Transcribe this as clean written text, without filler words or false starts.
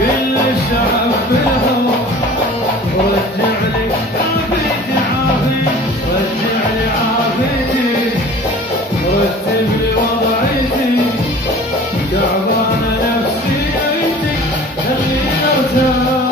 كل الشعب بالهوى رجع لي عافيتي رجع لي عافيتي رتب لي وضعيتي تعبانه نفسيتي خليني ارتاح.